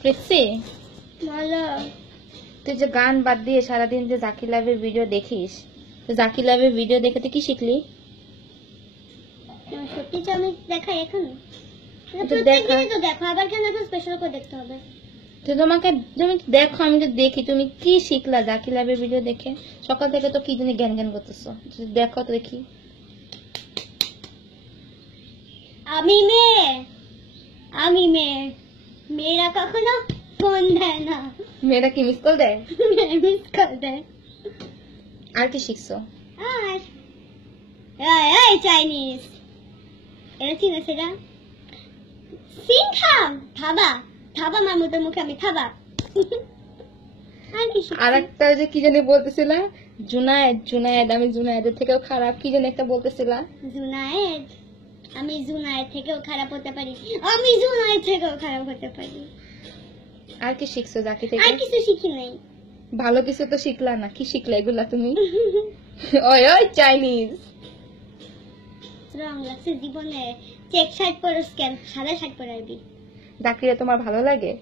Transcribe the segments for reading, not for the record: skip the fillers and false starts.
প্রিন্সি, বলো। তুই যে গান বাদ দিয়ে সারাদিন যে জাকির লাইভের ভিডিও দেখিস, তো জাকির লাইভের ভিডিও দেখে তুই কি শিখলি? সত্যি তো আমি দেখাই এখন। তো দেখা। তো দেখো, আবার কেন এখন স্পেশাল করে দেখতে হবে? তো তোমাকে তুমি দেখো, আমি তো দেখি তুমি কি শিখলা জাকির লাইভের ভিডিও দেখে। সকাল থেকে তো কি জানি জ্ঞান জ্ঞান করতেছো, দেখো তো দেখি। আমি মেয়ে, আমি মেয়ে, মেয়েরা কখনো ফোন দেয় না। মেয়েরা কি মিস কল দেয়? মিস কল দেয়। আর কি শিখছো? আর এই চাইনিজ, এটা চিনে সেটা সিংখাম থাবা, থাবা মামুদের মুখে আমি থাবা। আর কি শিখছি? আর একটা যে কি জানি বলতেছিলা, জুনায়েদ, জুনায়েদ আমি জুনায়েদের থেকেও খারাপ, কি জানি একটা বলতেছিলা। জুনায়েদ, আমি জুনায়েদ থেকেও খারাপ হতে পারি, আমি জুনায়েদ থেকেও খারাপ হতে পারি। আর কি শিখছো জাকি থেকে? আর কিছু শিখি নাই। ভালো কিছু তো শিখলা না, কি শিখলা এগুলা তুমি? ওই ওই চাইনিজ রং লাগছে জীবনে, চেক শার্ট পরো স্ক্যান, সাদা শার্ট পরে আসবি। জাকিরে তোমার ভালো লাগে?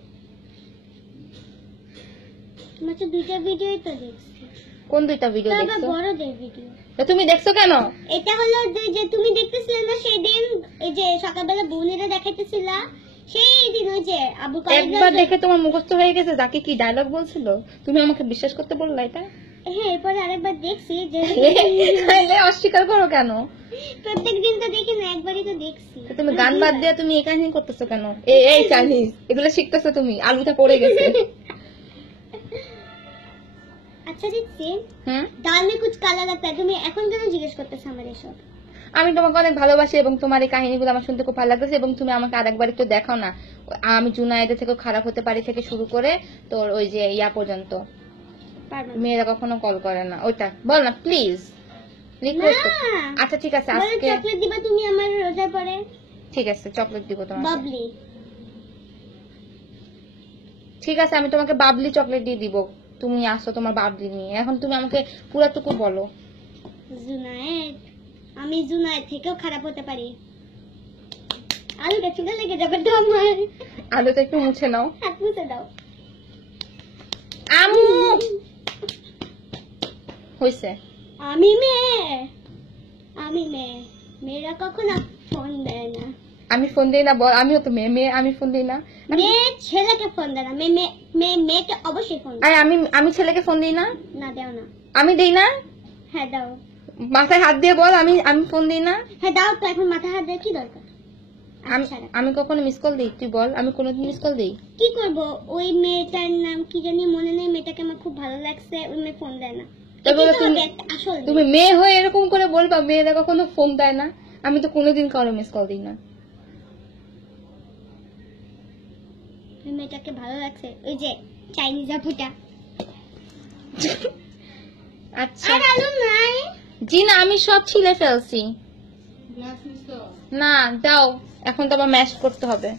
তোমার তো দুইটা ভিডিওই তো দেখছি। কোন দুইটা ভিডিও তবে দেখছো? বড়দের ভিডিও। তো তুমি দেখছো কেন? এটা হলো যে তুমি দেখতেছিলে না সেদিন, এই যে সকালবেলা বোনেরা দেখাইতেছিলা, সেই দিন ওই যে আবু একবার দেখে তোমার মুখস্থ হয়ে গেছে জাকি কি ডায়লগ বলছিল, তুমি আমাকে বিশ্বাস করতে বললা এটা? হ্যাঁ, এরপরে আরেকবার দেখছি যে তাহলে অস্বীকার করো কেন? প্রত্যেকদিন তো দেখি না, একবারই তো দেখছি। তো তুমি গান বাদ দিয়ে তুমি এই কাহিনী করতেছো কেন? এই চাইনিজ এগুলো শিখতেছো তুমি, আলুটা পড়ে গেছে। আচ্ছা দিচ্ছি, হুম, ডাল মে কুছ কালা লাগতা है, তুমি এখন কেন জিজ্ঞেস করতেছ আমার এসব? আমি তোমাকে অনেক ভালোবাসি এবং তোমার এই কাহিনীগুলো আমার শুনতে খুব ভালো লাগতেছে, এবং তুমি আমাকে আরেকবার একটু দেখাও না, আমি জুনায়েদের থেকে খারাপ হতে পারি থেকে শুরু করে তোর ওই যে ইয়া পর্যন্ত। পারবো না। মেয়েরা কখনো কল করে না, ওইটা বল না প্লিজ, রিকোয়েস্ট। না। আচ্ছা ঠিক আছে, বলো আজকে চকলেট দিবা তুমি আমার রোজার পরে? ঠিক আছে চকলেট দিব তোমাকে। বাবলি। ঠিক আছে আমি তোমাকে বাবলি চকলেট দিয়ে দিব, তুমি আসো তোমার বাবলি নিয়ে। এখন তুমি আমাকে পুরাটুকু বলো। জুনায়েদ, আমি জুনায়েদ থেকেও খারাপ হতে পারি। আলুটা চুলে লেগে যাবে তো আমার। আলুটা একটু মুছে নাও। হাত মুছে দাও। আমু হইছে। আমি মেয়ে, আমি মেয়ে, মেয়েরা কখনো ফোন দেয় না। আমি ফোন দিই না বল, আমিও তো মেয়ে, মেয়ে আমি ফোন দিই না। মেয়ে ছেলেকে ফোন দেয় না, মেয়েকে অবশ্যই ফোন আরে আমি ছেলেকে ফোন দিই না। না দাও না। আমি দিই না, হ্যাঁ দাও। মাথায় হাত দিয়ে বল আমি ফোন দিই না। হ্যাঁ দাও তো, এখন মাথা হাত দেওয়ার কি দরকার? আচ্ছা, আমি কখনো মিস কল দিই? তুই বল আমি কোনোদিন মিস কল দিই? কি করব, ওই মেয়েটার নাম কি জানি মনে নেই, মেয়েটাকে আমার খুব ভালো লাগছে, ওই মেয়ে ফোন দেয় না। তারপরে এটা তো হবে একটা আসল তুমি মেয়ে হয়ে এরকম করে বলবা মেয়েরা কখনো ফোন দেয় না? আমি তো কোনোদিন কারো মিস কল দিই না। ওই মেয়েটাকে ভালো লাগছে, ওই যে চাইনিজ আপুটা। আচ্ছা আর আলু নাই। জি না, আমি সব ছিলে ফেলছি। না দাও, এখন তো আবার ম্যাশ করতে হবে।